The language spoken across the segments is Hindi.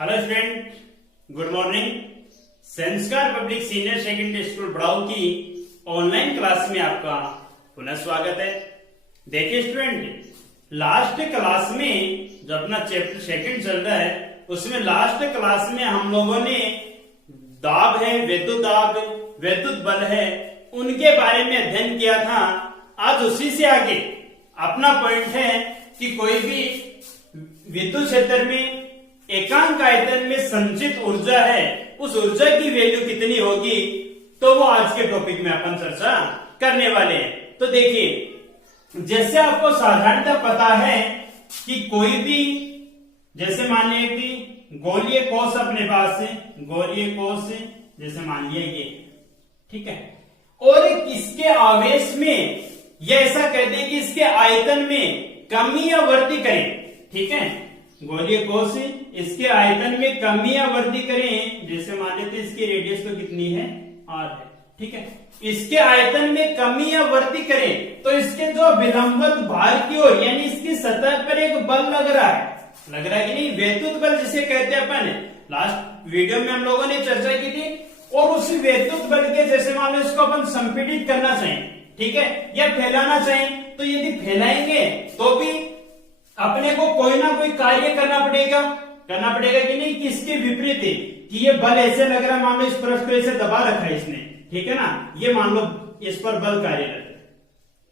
Hello student, good morning. संस्कार पब्लिक सीनियर सेकेंडरी स्कूल बड़ाऊ की ऑनलाइन क्लास में आपका पुनः स्वागत है। देखिए स्टूडेंट, लास्ट क्लास में जो अपना चैप्टर सेकंड चल रहा है उसमें लास्ट क्लास में हम लोगों ने दाब है, विद्युत दाब, विद्युत बल है, उनके बारे में अध्ययन किया था। आज उसी से आगे अपना पॉइंट है कि कोई भी विद्युत क्षेत्र में एकांक आयतन में संचित ऊर्जा है, उस ऊर्जा की वैल्यू कितनी होगी, तो वो आज के टॉपिक में अपन चर्चा करने वाले हैं। तो देखिए, जैसे आपको साधारणतः पता है कि कोई भी, जैसे मान लिया कि गोलीय कोष अपने पास है, गोलीय कोष जैसे मान लिया ये, ठीक है, और इसके आवेश में ये ऐसा कहते हैं कि इसके आयतन में कमी या वृद्धि करें, ठीक है, गोलीय कोष इसके आयतन में कमी या वृद्धि करें, जैसे मान लेते हैं इसकी रेडियस तो कितनी है, r है, ठीक है, इसके आयतन में कमी या वृद्धि करें तो इसके जो विलंबित भार की ओर यानी इसकी सतह पर एक बल लग रहा है कि नहीं, विद्युत बल जिसे कहते हैं अपन, लास्ट वीडियो में हम लोगों ने चर्चा की थी। और उस विद्युत बल के जैसे मान लो इसको अपन संपीड़ित करना चाहिए, ठीक है, या फैलाना चाहिए, तो यदि फैलाएंगे तो भी अपने को कोई ना कोई कार्य करना पड़ेगा कि नहीं, कि इसके विपरीत है कि ये बल ऐसे लग रहा है, मान लो इस पृष्ठ को ऐसे दबा रखा है इसने, ठीक है ना, ये मान लो इस पर बल कार्यरत है,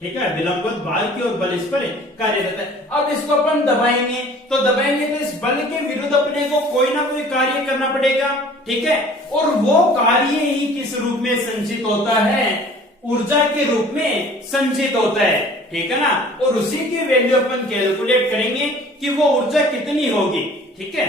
ठीक है, विलंबित भार की ओर बल इस पर कार्यरत है। अब इसको अपन दबाएंगे तो इस बल के विरुद्ध अपने को कोई ना कोई कार्य करना पड़ेगा, ठीक है, और वो कार्य ही किस रूप में संचित होता है, ऊर्जा के रूप में संचित होता है, ठीक है ना, और उसी की वैल्यू अपन कैलकुलेट करेंगे कि वो ऊर्जा कितनी होगी, ठीक है।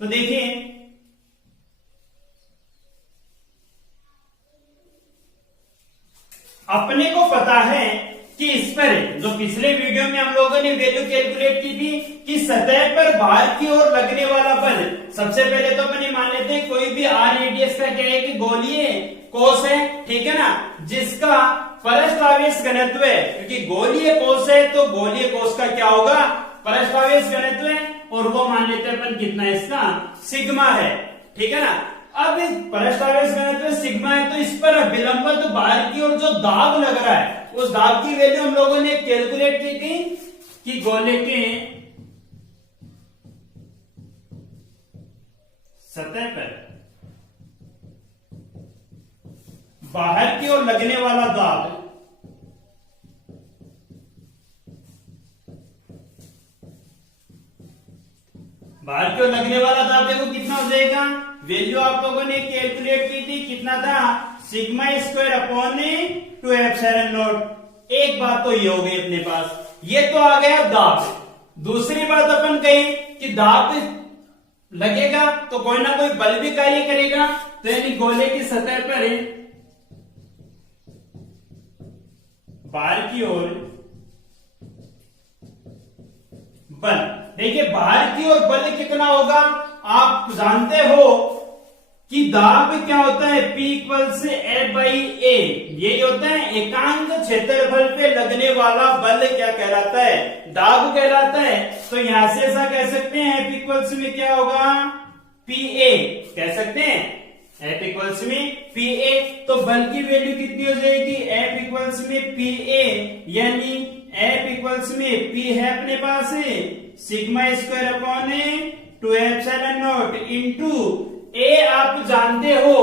तो देखिए, अपने को पता है कि इस पर जो पिछले वीडियो में हम लोगों ने वैल्यू कैलकुलेट की थी कि सतह पर भार की ओर लगने वाला बल, सबसे पहले तो अपन ये मान लेते हैं कोई भी आर रेडियस का क्या है कि गोलीय कोष है, ठीक है ना, जिसका पृष्ठ आवेश घनत्व है, क्योंकि गोलीय कोष है तो गोलीय कोष का क्या होगा, पृष्ठ आवेश घनत्व है, और वो मान लेते हैं अपन कितना इसका सिग्मा है, ठीक है ना। अब पृष्ठ आवेश घनत्व सिग्मा है तो इस पर विलंबित भार की ओर जो दाब लग रहा है उस दाब की वैल्यू हम लोगों ने कैलकुलेट की थी कि गोले के सतह पर बाहर की ओर लगने वाला दाब बाहर की ओर लगने वाला दाब देखो कितना हो जाएगा, वैल्यू आप लोगों ने कैलकुलेट की थी, कितना था, sigma square upon 2 epsilon not. एक बात तो ये हो गई अपने पास, ये तो आ गया दाब। दूसरी बात अपन कही कि दाब लगेगा तो कोई ना कोई बल भी कार्य करेगा, तो यानी गोले की सतह पर बाहर की ओर बल, देखिए बाहर की ओर बल कितना होगा, आप जानते हो कि दाब क्या होता है, P equals F by A, यही होता है एकांक क्षेत्रफल पे लगने वाला बल क्या कहलाता है, दाब कहलाता है। तो यहां से ऐसा कह सकते हैं F इक्वल्स में क्या होगा, PA कह सकते हैं, F इक्वल्स में PA, तो बल की वैल्यू कितनी हो जाएगी, F इक्वल्स में PA, यानी F इक्वल्स में P है अपने पास sigma square upon 2 epsilon not into A, आप जानते हो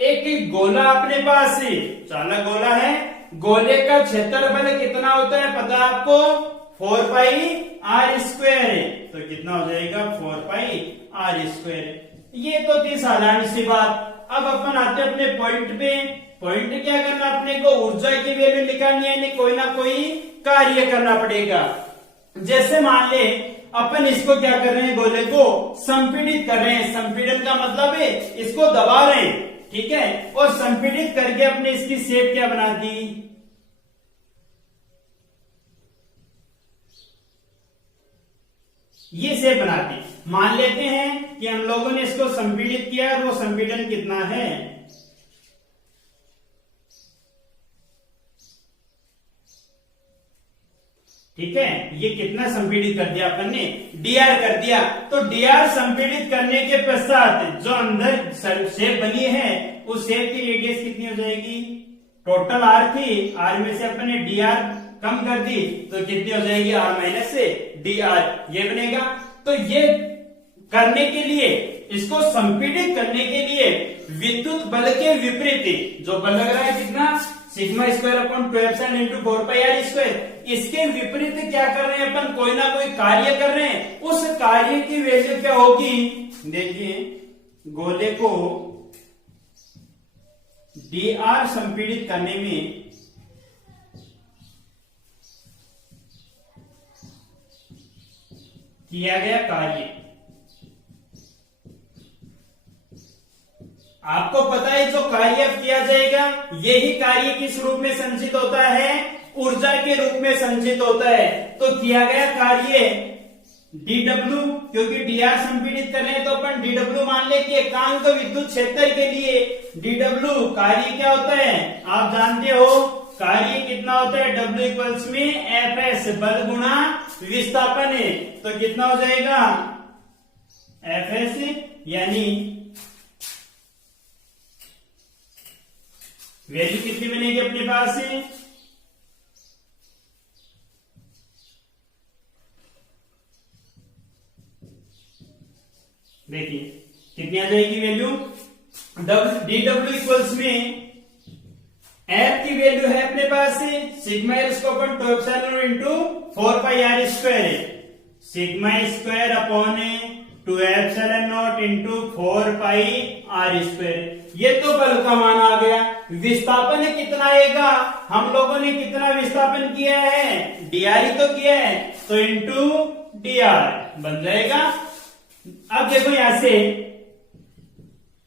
एक गोला अपने पास है, चालक गोला है, गोले का क्षेत्रफल कितना होता है पता है आपको, 4 पाई आर स्क्वायर है, तो कितना हो जाएगा 4 पाई आर स्क्वायर। ये तो थी साधारण सी बात। अब अपन आते अपने पॉइंट पे, पॉइंट क्या करना, अपने को ऊर्जा की वैल्यू निकालनी है, यानी कोई ना कोई कार्य करना पड़ेगा। जैसे मान ले अपन इसको क्या कर रहे हैं, गोले को संपीड़ित कर रहे हैं, संपीड़न का मतलब है इसको दबा रहे हैं, ठीक है, और संपीड़ित करके अपने इसकी शेप क्या बना दी, ये शेप बनाते हैं। मान लेते हैं कि हम लोगों ने इसको संपीड़ित किया और वो संपीड़न कितना है, ठीक है, ये कितना संपीड़ित कर दिया अपन ने, dr कर दिया। तो dr संपीड़ित करने के पश्चात जो अंदर शेप बनी है उस शेप की रेडियस कितनी हो जाएगी, टोटल r थी, r में से अपन ने dr कम कर दी तो कितनी हो जाएगी, r माइनस से dr, ये बनेगा। तो ये करने के लिए, इसको संपीड़ित करने के लिए विद्युत बल के विपरीत जो बल लग रहा है कितना, sigma square upon 2 epsilon into 4 pi are square, इसके विपरीत क्या कर रहे हैं अपन, कोई ना कोई कार्य कर रहे हैं, उस कार्य की वैल्यू क्या होगी, देखिए गोले को dr संपीड़ित करने में किया गया कार्य, आपको पता है जो कार्य अब किया जाएगा यही कार्य किस रूप में संचित होता है, ऊर्जा के रूप में संचित होता है। तो किया गया कार्य dw, क्योंकि dr संपीड़ित कर रहे हैं तो अपन dw मान ले कि एकांक विद्युत क्षेत्र के लिए dw कार्य क्या होता है, आप जानते हो कार्य कितना होता है, W इक्वल्स में Fs बल गुणा विस्थापन है, तो कितना हो जाएगा Fs, यानी वैल्यू कितनी बनेगी अपने पास है, देखिए कितनी आ जाएगी वैल्यू, dw इक्वल्स में F की वैल्यू है अपने पास सिग्मा इसको अपन 2 epsilon into 4 pi are square है, sigma square upon 2 epsilon not into 4 pi are square. ये तो बल का मान आ गया। विस्थापन कितना आएगा, हम लोगों ने कितना विस्थापन किया है, dr ही तो किया है, तो इंटू dr बन जाएगा। अब देखो यहां से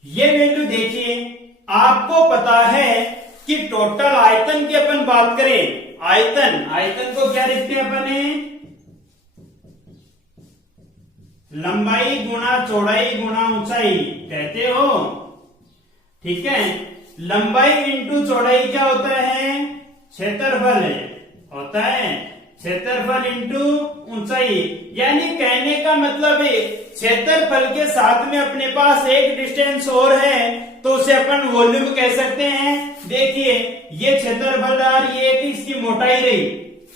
ये वैल्यू देखिए, आपको पता है कि टोटल आयतन की अपन बात करें, आयतन को क्या लिखते हैं अपन, लंबाई गुणा चौड़ाई गुणा ऊंचाई कहते हो, ठीक है। लंबाई इंटू चौड़ाई क्या होता है, क्षेत्रफल होता है, क्षेत्रफल इंटू ऊंचाई, यानी कहने का मतलब है क्षेत्रफल के साथ में अपने पास एक डिस्टेंस और है तो उसे अपन वॉल्यूम कह सकते हैं। देखिए ये क्षेत्रफल और ये इसकी मोटाई रही,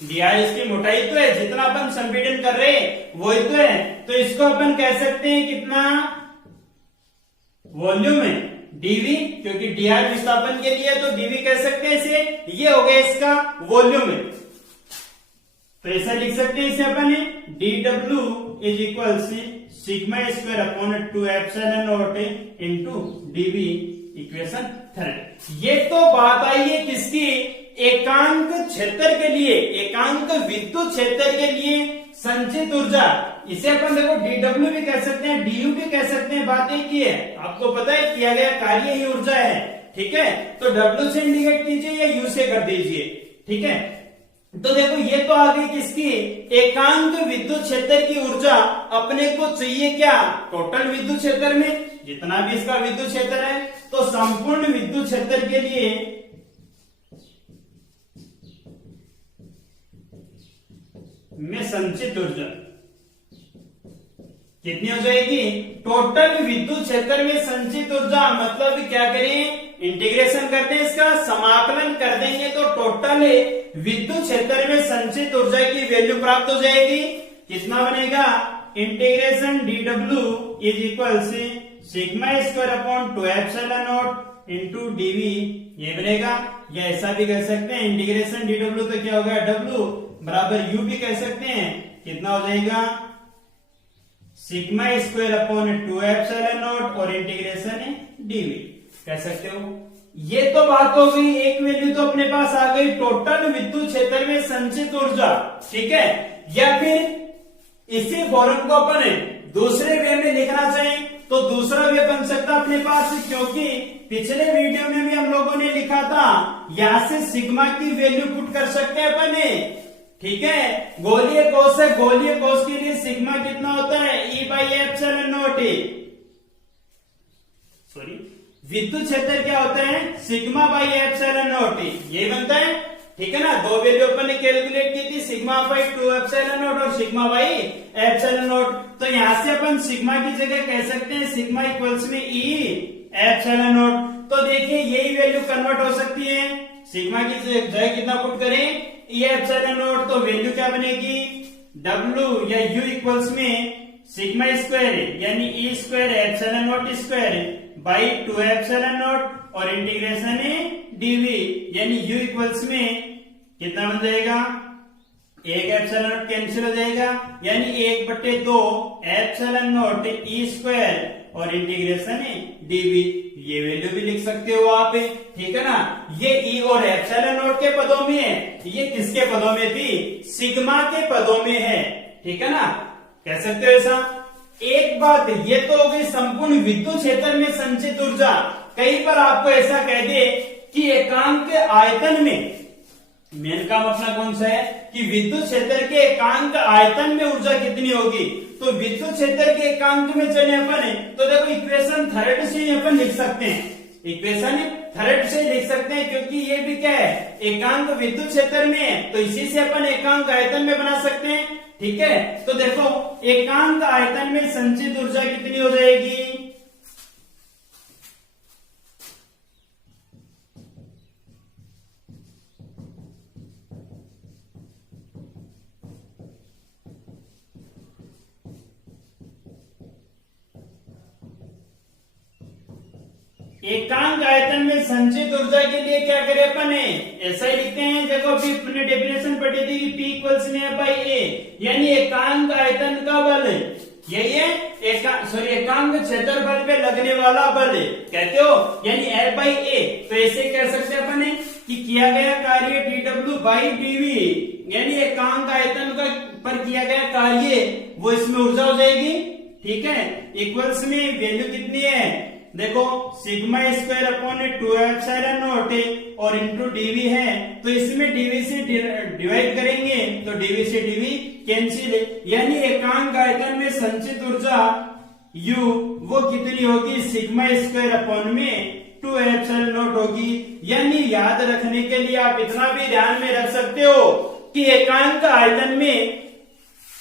dr इसकी मोटाई तो है, जितना अपन संपीड़न कर रहे वही तो है, तो इसको अपन कह सकते हैं कितना, वॉल्यूम है dv, क्योंकि dr विस्थापन के लिए तो dv कह सकते हैं इसे, ये हो गया इसका वॉल्यूम है। तो ऐसा लिख सकते हैं इसे अपन dw is equal sigma square upon 2 epsilon not into dv, equation 3। ये तो बात आई है किसकी, एकांक क्षेत्र के लिए, एकांक विद्युत क्षेत्र के लिए संचित ऊर्जा, इसे अपन देखो dw भी कह सकते हैं, du भी कह सकते हैं, बात एक ही है, आपको पता है किया गया कार्य ही ऊर्जा है, ठीक है। तो w से इंडिकेट कीजिए या u से कर दीजिए, ठीक है। तो देखो ये तो आ गई किसकी, एकांक विद्युत क्षेत्र की ऊर्जा अपने को चाहिए क्या, टोटल विद्युत क्षेत्र में जितना भी इसका विद्युत क्षेत्र है, तो संपूर्ण विद्युत क्षेत्र के लिए में संचित ऊर्जा कितनी हो जाएगी, टोटल विद्युत क्षेत्र में संचित ऊर्जा, मतलब क्या करें, इंटीग्रेशन करते हैं, इसका समाकलन कर देंगे तो टोटल विद्युत क्षेत्र में संचित ऊर्जा की वैल्यू प्राप्त हो जाएगी। कितना बनेगा, इंटीग्रेशन dw इज इक्वल से sigma square upon 2 epsilon not into dv, ये बनेगा। या ऐसा भी कह सकते हैं इंटीग्रेशन dw तो क्या होगा, w बराबर u भी कह सकते हैं, कितना हो जाएगा, sigma square upon 2 epsilon not और इंटीग्रेशन dv कह सकते हो। ये तो बात हो गई, एक वैल्यू तो अपने पास आ गई टोटल विद्युत क्षेत्र में संचित ऊर्जा, ठीक है। या फिर इसी फॉर्म को अपन दूसरे वे में लिखना चाहें तो दूसरा वे बन सकता अपने पास, क्योंकि पिछले वीडियो में भी हम लोगों ने लिखा था, यहां से सिग्मा की वैल्यू पुट कर सकते हैं अपन, ठीक है। गोलीय कोष है, गोलीय कोष के लिए सिग्मा कितना होता है, E/ε0। सॉरी, विद्युत क्षेत्र क्या होता है, σ/ε0, ये बनता है। ठीक है ना, दो वैल्यू अपन ने कैलकुलेट की थी, σ/2ε0 और σ/ε0। तो यहां से अपन सिग्मा की जगह कह सकते हैं सिग्मा इक्वल्स में E/ε0। तो देखिए यही वैल्यू कन्वर्ट हो सकती है, सिग्मा की जगह कितना पुट करें, E/ε0। तो वैल्यू क्या बनेगी, W या U इक्वल्स में सिग्मा स्क्वायर यानी E²ε0² बाई 2ε0 और इंटीग्रेशन है dv यानी U इक्वल्स में कितना बन जाएगा, 1ε0 कैंसिल हो जाएगा यानी 1/2 ε0 E² और इंटीग्रेशन है dv। ये वैल्यू भी लिख सकते हो आप, ठीक है ना। ये E और ε0 के पदों में है, ये किसके पदों में थी, सिग्मा के पदों में है, ठीक है ना, कह सकते हो ऐसा। एक बात ये तो हो गई संपूर्ण विद्युत क्षेत्र में संचित ऊर्जा। कई बार आपको ऐसा कह दे कि एकांक आयतन में, मेन काम अपना कौन सा है कि विद्युत क्षेत्र के एकांक आयतन में ऊर्जा कितनी होगी। तो विद्युत क्षेत्र के एकांक में चले अपन, तो देखो इक्वेशन थर्ड से अपन लिख सकते हैं, इक्वेशन थर्ड से लिख सकते हैं, क्योंकि ये भी क्या है, एकांक विद्युत क्षेत्र में है, तो इसी से अपन एकांक आयतन में बना सकते हैं। ठीक है, तो देखो एकांक आयतन में संचित ऊर्जा कितनी हो जाएगी, एकांक आयतन में संचित ऊर्जा के लिए क्या करें अपन, ऐसा ही लिखते हैं। देखो अभी अपने डेफिनेशन पढ़ी थी कि P इक्वल्स में F/A यानी एकांक आयतन का बल, यही है एकांक क्षेत्रफल पे लगने वाला बल कहते हो, यानी F/A। तो ऐसे कह सकते हैं अपन कि किया गया कार्य dW/dV यानी एकांक आयतन का पर किया गया कार्य वो इसमें ऊर्जा हो जाएगी। ठीक है, इक्वल्स में वैल्यू कितनी है, देखो σ²/2ε0 और इंटू dV है, तो इसमें dV से डिवाइड करेंगे तो dV से dV कैंसिल, यानी एकांक आयतन में संचित ऊर्जा U वो कितनी होगी, σ²/2ε0 होगी। यानी याद रखने के लिए आप इतना भी ध्यान में रख सकते हो कि एकांक आयतन में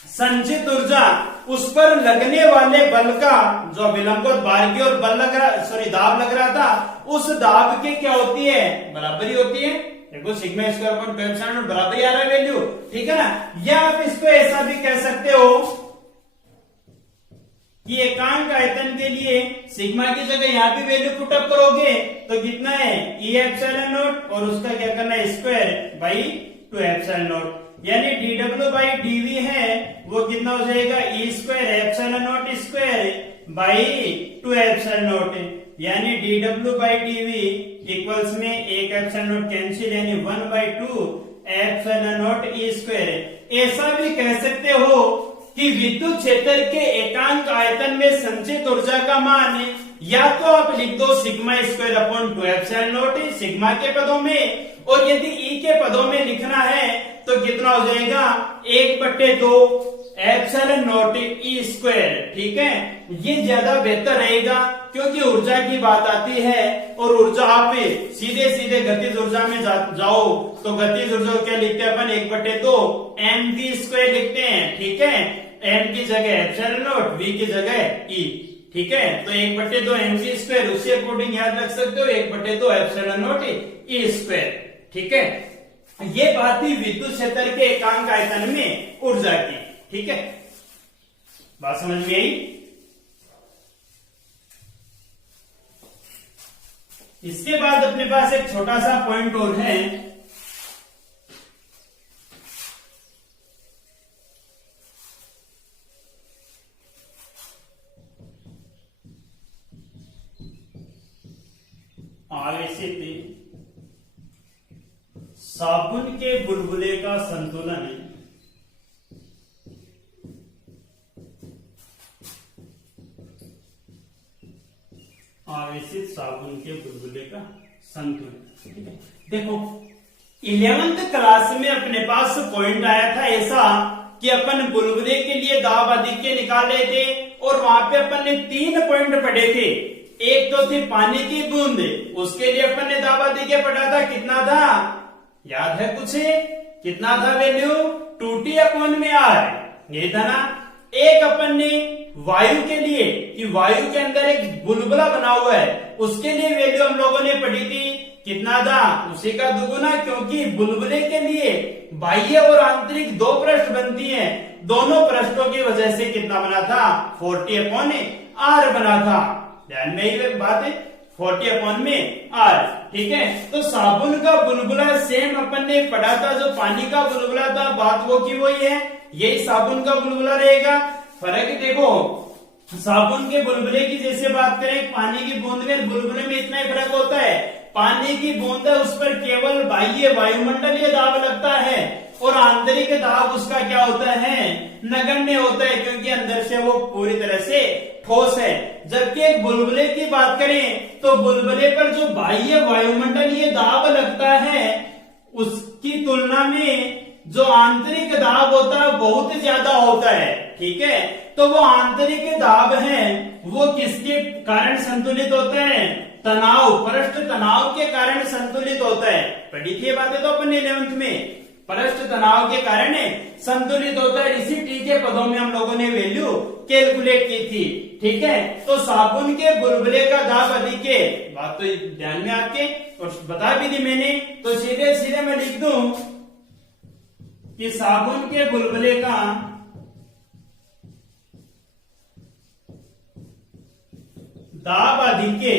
संचित ऊर्जा उस पर लगने वाले बल का जो विलंबवत भार की ओर बल लग रहा, दाब लग रहा था, उस दाब के क्या होती है, बराबरी होती है। देखो σ²/2ε0 बराबरी आ रहा है वैल्यू, ठीक है ना। या आप इसको ऐसा भी कह सकते हो कि एकांक आयतन के लिए सिग्मा की जगह यहाँ भी वैल्यू पुटअप करोगे तो कितना है, E/ε0 और उसका क्या करना है, स्क्वायर/2ε0 यानी dW/dV है वो कितना हो जाएगा, E²ε0² यानी dW/dV इक्वल्स में 1ε0 कैंसिल यानी 1/2ε0E²। ऐसा भी कह सकते हो कि विद्युत क्षेत्र के एकांक आयतन में संचित ऊर्जा का मान या तो आप लिख दो σ²/2ε0 सिग्मा के पदों में, और यदि E के पदों में लिखना है तो कितना हो जाएगा, 1/2ε0E²। ठीक है, ये ज्यादा बेहतर रहेगा क्योंकि ऊर्जा की बात आती है और ऊर्जा आप सीधे सीधे गतिज ऊर्जा में जाओ तो गतिज ऊर्जा क्या लिखते हैं अपन, 1/2 mv² लिखते हैं। ठीक है, m की जगह ε0, v की जगह E। ठीक है, तो 1/2 mv², उसी अकॉर्डिंग याद रख सकते हो 1/2 ε0E²। ठीक है, ये बात थी विद्युत क्षेत्र के एकांक आयतन में ऊर्जा की। ठीक है, बात समझ में आई। इसके बाद अपने पास एक छोटा सा पॉइंट और है, आवेशित साबुन के बुलबुले का संतुलन। आवेशित साबुन के बुलबुले का संतुलन। देखो 11th क्लास में अपने पास पॉइंट आया था ऐसा कि अपन बुलबुले के लिए दाब अधिक्य निकाल रहे थे और वहां पे अपन ने 3 पॉइंट पढ़े थे। एक तो थी पानी की बूंद, उसके लिए अपन ने दाब अधिक्य पढ़ा था, कितना था याद है कुछ? कितना था वैल्यू? 2T/r, ये था ना। एक अपन ने वायु के लिए कि वायु के अंदर एक बुलबुला बना हुआ है, उसके लिए वैल्यू हम लोगों ने पढ़ी थी, कितना था? उसी का दुगुना, क्योंकि बुलबुले के लिए बाह्य और आंतरिक 2 पृष्ठ बनती हैं, दोनों पृष्ठों की वजह से कितना बना था? 40/r बना था। ध्यान में ही बात है, 40/r, ठीक है। तो साबुन का बुलबुला सेम अपन ने पढ़ा था, जो पानी का बुलबुला था, बात वो की वही है, यही साबुन का बुलबुला रहेगा। फर्क देखो, साबुन के बुलबुले की जैसे बात करें, पानी की बूंद में बुलबुले में इतना ही फर्क होता है, पानी की बूंद है उस पर केवल बाह्य वायुमंडलीय दाब लगता है और आंतरिक दाब उसका क्या होता है? नगण्य होता है, क्योंकि अंदर से वो पूरी तरह से ठोस है। जबकि एक बुलबुले की बात करें तो बुलबुले पर जो बाह्य वायुमंडलीय दाब लगता है उसकी तुलना में जो आंतरिक दाब होता है बहुत ज्यादा होता है, ठीक है। तो वो आंतरिक दाब है वो किसके कारण संतुलित होता है? तनाव, पृष्ठ तनाव के कारण संतुलित होता है। पढ़ी थी बातें तो अपन 11th में, पृष्ठ तनाव के कारण संतुलित होता है। इसी टी के पदों में हम लोगों ने वैल्यू कैलकुलेट की थी, ठीक है। तो साबुन के बुलबुले का दाब अधिक है, बात तो ध्यान में आपके, और बता भी दी मैंने, तो सीधे सीधे मैं लिख दूं कि साबुन के बुलबुले का दाब अधिक्य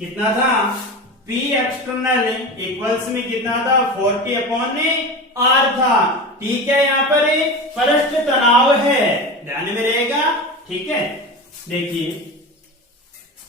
कितना था? P एक्सटर्नल इक्वल्स में कितना था? 40/r था, ठीक है। यहाँ पर पृष्ठ तनाव है, ध्यान में रहेगा, ठीक है। देखिए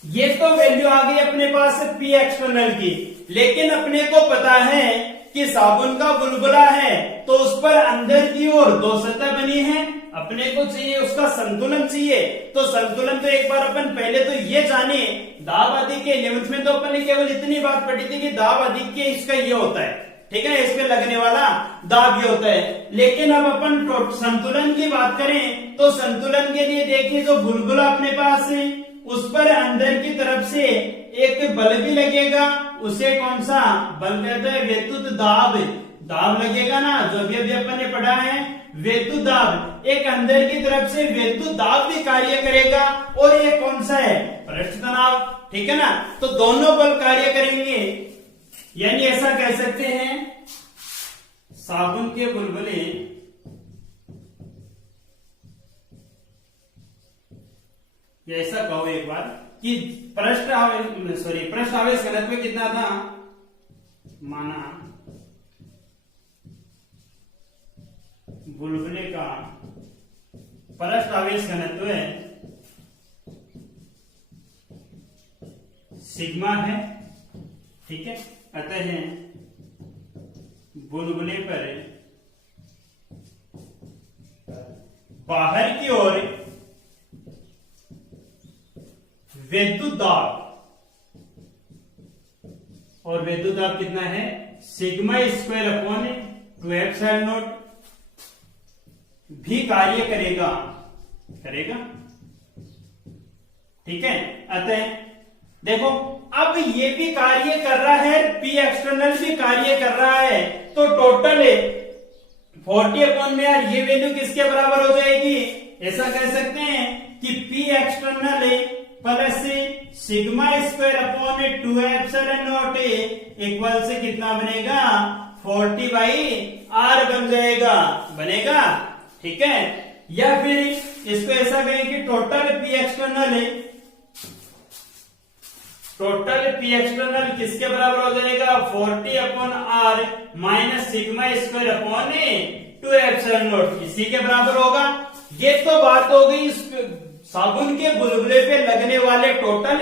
ये तो वैल्यू आ गई अपने पास P एक्सटर्नल की, लेकिन अपने को पता है कि साबुन का बुलबुला है तो उस पर अंदर की ओर 2 सतह बनी है, अपने को चाहिए उसका संतुलन चाहिए। तो संतुलन तो एक बार अपन पहले तो ये जाने, दाब अधिक्य 11th में तो अपन ने केवल इतनी बात पढ़ी थी कि दाब अधिक्य इसका ये होता है, ठीक है, इसमें लगने वाला दाब ये होता है। लेकिन अब अपन संतुलन की बात करें तो संतुलन के लिए देखिए, जो बुलबुला अपने पास है उस पर अंदर की तरफ से एक बल भी लगेगा, उसे कौन सा बल कहते हैं? वैद्युत दाब, दाब लगेगा ना, जो भी अभी अपन ने पढ़ा है वैद्युत दाब। एक अंदर की तरफ से वैद्युत दाब भी कार्य करेगा, और ये कौन सा है? पृष्ठ तनाव, ठीक है ना। तो दोनों बल कार्य करेंगे, यानी ऐसा कह सकते हैं साबुन के बुलबुले ऐसा कहो एक बार कि पृष्ठ आवेश घनत्व कितना था? माना बुलबुले का पृष्ठ आवेश घनत्व है सिग्मा है, ठीक है। अतः बुलबुले पर बाहर की ओर वैद्युत दाब, और वैद्युत दाब कितना है? σ²/2ε0 भी कार्य करेगा, ठीक है। अतः देखो अब ये भी कार्य कर रहा है, P एक्सटर्नल भी कार्य कर रहा है, तो टोटल 40/r ये वैल्यू किसके बराबर हो जाएगी? ऐसा कह सकते हैं कि P एक्सटर्नल प्लस σ²/2ε0 इक्वल से कितना बनेगा? 40/r बन जाएगा, बनेगा, ठीक है। या फिर इसको ऐसा कहें कि टोटल P एक्सटर्नल किसके बराबर हो जाएगा? 40/r माइनस σ²/2ε0 इसी के बराबर होगा। ये तो बात हो गई साबुन के बुलबुले पे लगने वाले टोटल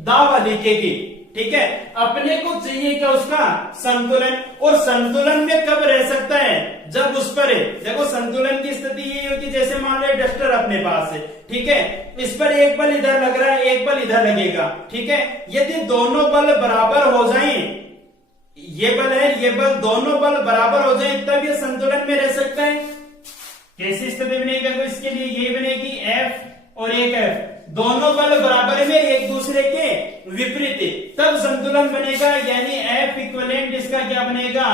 दाब अधिक्य की, ठीक है। अपने को चाहिए क्या? उसका संतुलन, और संतुलन में कब रह सकता है? जब उस पर देखो संतुलन की स्थिति ये होगी, जैसे मान लो डस्टर अपने पास है, ठीक है, इस पर एक बल इधर लग रहा है, एक बल इधर लगेगा, ठीक है। यदि दोनों बल बराबर हो जाएं, ये बल है ये बल, दोनों बल बराबर हो जाएं, तब ये संतुलन में रह सकता है। कैसी स्थिति बनेगी? तो इसके लिए ये बनेगी F और एक F, दोनों बल बराबर में एक दूसरे के विपरीत, तब संतुलन बनेगा। यानी F इक्विवेलेंट इसका क्या बनेगा?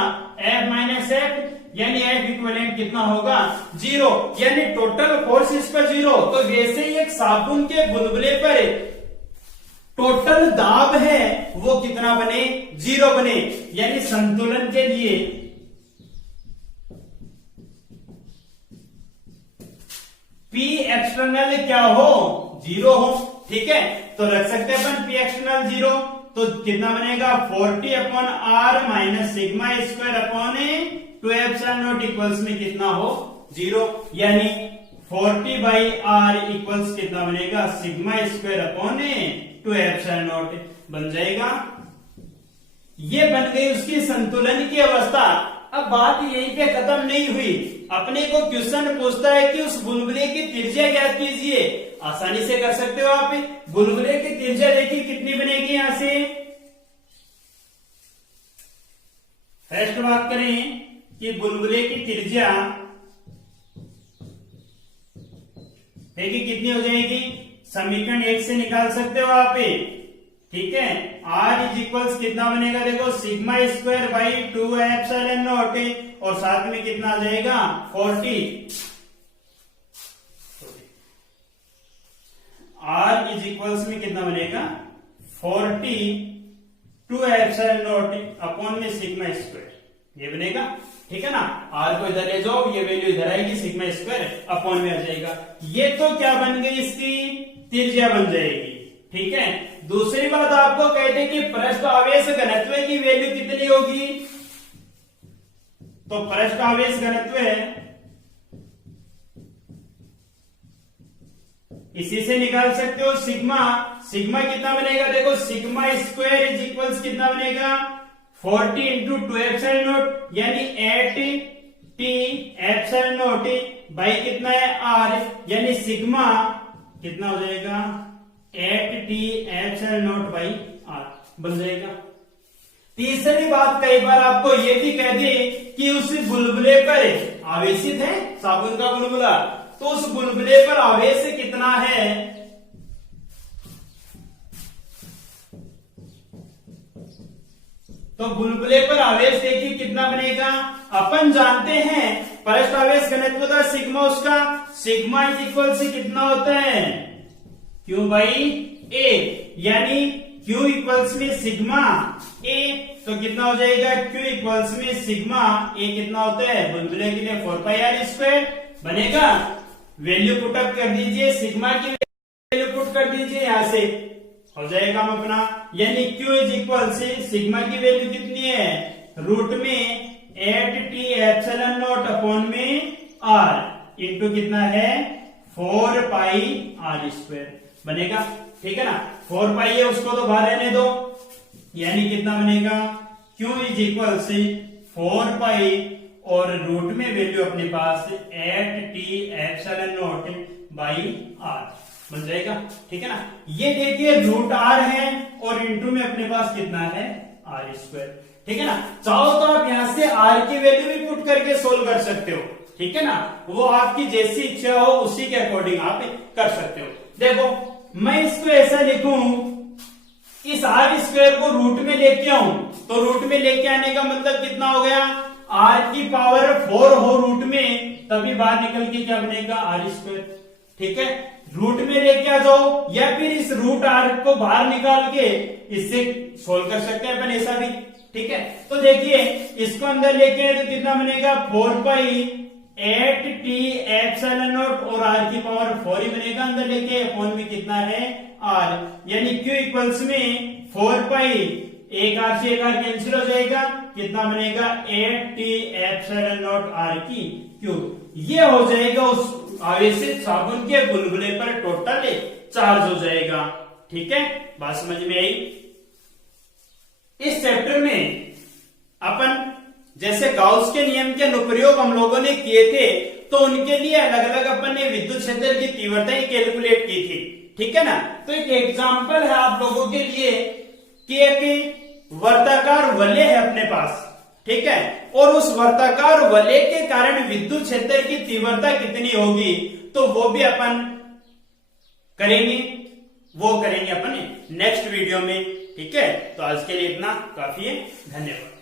F माइनस F, यानी F इक्विवेलेंट कितना होगा? 0, यानी टोटल फोर्स इस पर 0। तो वैसे ही एक साबुन के बुलबुले पर टोटल दाब है वो कितना बने? 0 बने। यानी संतुलन के लिए P एक्सटर्नल क्या हो? 0 हो, ठीक है। तो रख सकते हैं अपन P एक्सटर्नल 0, तो कितना बनेगा? 40 upon R minus sigma square upon 2 epsilon not equals में कितना हो? 0, यानी 40 बाई R इक्वल्स कितना बनेगा? Sigma square upon 2 epsilon not बन जाएगा। ये बन गई उसकी संतुलन की अवस्था। अब बात यहीं पे खत्म नहीं हुई, अपने को क्वेश्चन पूछता है कि उस बुलबुले की त्रिज्या ज्ञात कीजिए। आसानी से कर सकते हो आप। बुलबुले की त्रिज्या देखिए कितनी बनेगी यहां से। फर्स्ट बात करें कि बुलबुले की त्रिज्या देखिए कितनी हो जाएगी, समीकरण 1 से निकाल सकते हो आप, ठीक है। R इज इक्वल्स कितना बनेगा? देखो sigma square by 2 epsilon not, और साथ में कितना आ जाएगा? 40। R इज इक्वल्स में कितना बनेगा? 40 2 एप्सिलॉन नॉट अपॉन में सिग्मा स्क्वायर, ये बनेगा, ठीक है ना। R को इधर ले जाओ, ये वैल्यू इधर आएगी, सिग्मा स्क्वायर अपॉन में आ जाएगा। ये तो क्या बन गई? इसकी त्रिज्या बन जाएगी, ठीक है। दूसरी बात आपको कहते कि पृष्ठ आवेश घनत्व की वैल्यू कितनी होगी? तो पृष्ठ आवेश घनत्व इसी से निकाल सकते हो, सिग्मा। सिग्मा कितना बनेगा? देखो सिग्मा स्क्वायर इज इक्वल्स कितना बनेगा? 40 इंटू 2 एप्सिलॉन नॉट, यानी 8t एप्सिलॉन नॉट बाई कितना है? R, यानी सिग्मा कितना हो जाएगा? 8t epsilon not by R बन जाएगा। तीसरी बात, कई बार आपको ये भी कह दे कि उस बुलबुले पर आवेशित है साबुन का बुलबुला, तो उस बुलबुले पर आवेश कितना है? तो बुलबुले पर आवेश देखिए कितना बनेगा? अपन जानते हैं पृष्ठ आवेश घनत्व का सिग्मा, उसका सिग्मा इज इक्वल से कितना होता है? Q बाई A, यानी Q इक्वल्स में सिग्मा A, तो कितना हो जाएगा? Q इक्वल्स में सिग्मा A कितना होता है? बुलबुले के लिए 4 पाई R स्क्वायर बनेगा। वैल्यू पुट अप कर दीजिए, सिग्मा की वैल्यू पुट कर दीजिए, यहां से हो जाएगा हम अपना, यानी Q इज इक्वल से सिग्मा की वैल्यू कितनी है? रूट में 8t एप्सिलॉन नॉट अपॉन में R इंटू कितना है? 4 पाई R स्क्वायर बनेगा, ठीक है ना। 4 पाई है, उसको तो बाहर रहने दो, यानी कितना बनेगा? Q इज इक्वल से 4 पाई और रूट में वैल्यू अपने पास 8t epsilon not by R बन जाएगा, ठीक है ना। ये देखिए रूट R है और इंटू में अपने पास कितना है? R स्क्वायर, ठीक है ना। चाहो तो आप यहां से R की वैल्यू भी पुट करके सोल्व कर सकते हो, ठीक है ना। वो आपकी जैसी इच्छा हो उसी के अकॉर्डिंग आप कर सकते हो। देखो मैं इसको ऐसा लिखूं, इस R स्क्वायर को रूट में लेके आऊं, तो रूट में लेके आने का मतलब कितना हो गया? R की पावर 4 हो रूट में, तभी बाहर निकल के क्या बनेगा? R स्क्वायर, ठीक है। रूट में लेके आ जाओ, या फिर इस रूट R को बाहर निकाल के इससे सोल्व कर सकते हैं अपन, ऐसा भी, ठीक है। तो देखिए इसको अंदर लेके आए तो कितना बनेगा? 4 पाई 8t एप्सिलॉन नॉट और R की पावर 4 ही बनेगा अंदर लेके, अपॉन में कितना है? R, यानी Q इक्वल्स में 4 पाई, एक R से एक R कैंसिल हो जाएगा, कितना बनेगा? 8t एप्सिलॉन नॉट R की क्यूब। ये हो जाएगा उस आवेशित साबुन के बुलबुले पर टोटल चार्ज हो जाएगा, ठीक है। बात समझ में आई? इस चैप्टर में अपन जैसे गाउस के नियम के अनुप्रयोग हम लोगों ने किए थे, तो उनके लिए अलग अलग अपन ने विद्युत क्षेत्र की तीव्रताएं कैलकुलेट की थी, ठीक है ना। तो एक एग्जांपल है आप लोगों के लिए कि एक वर्ताकार वलय है अपने पास, ठीक है, और उस वर्ताकार वलय के कारण विद्युत क्षेत्र की तीव्रता कितनी होगी, तो वो भी अपन करेंगे, वो करेंगे अपन नेक्स्ट वीडियो में, ठीक है। तो आज के लिए इतना काफी है, धन्यवाद।